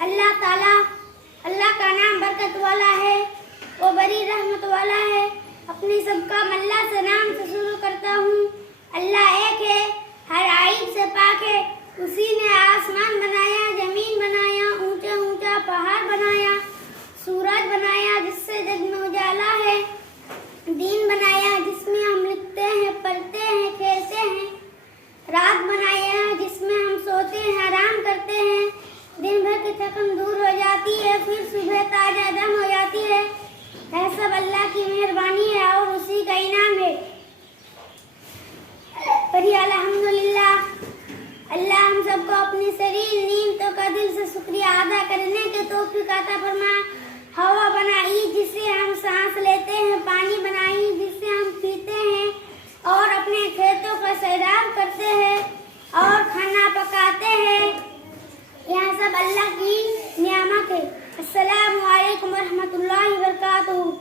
अल्लाह ताला, अल्लाह का नाम बरकत वाला है, वो बड़ी रहमत वाला है। अपने सबका अल्लाह से नाम से शुरू करता हूँ। अल्लाह एक है, हर आइब से पाक है। उसी ने आसमान बनाया, जमीन बनाया, ऊंचा ऊंचा पहाड़ बनाया, सूरज बनाया जिससे जग में उजाला है, दिन बनाया जिसमें हम लिखते हैं, पढ़ते हैं, खेलते हैं, रात बनाया जिसमें हम सोते हैं, आराम करते हैं, दिन भर की थकन दूर हो जाती है, फिर सुबह ताजा दम हो जाती है। यह सब अल्लाह की मेहरबानी है और उसी का इनाम है। पढ़िए अल्हम्दुलिल्लाह। अल्लाह हम सबको अपनी शरीर नीमतों का दिल से शुक्रिया अदा करने के तौफीक अता फरमाए। हवा बनाई जिससे हम सांस लेते हैं, पानी बनाई जिससे हम पीते हैं और अपने खेतों का सैराब करते हैं और खाना पकाते हैं। यह सब अल्लाह की नियामत है। अस्सलामु अलैकुम व रहमतुल्लाहि व बरकातुहू।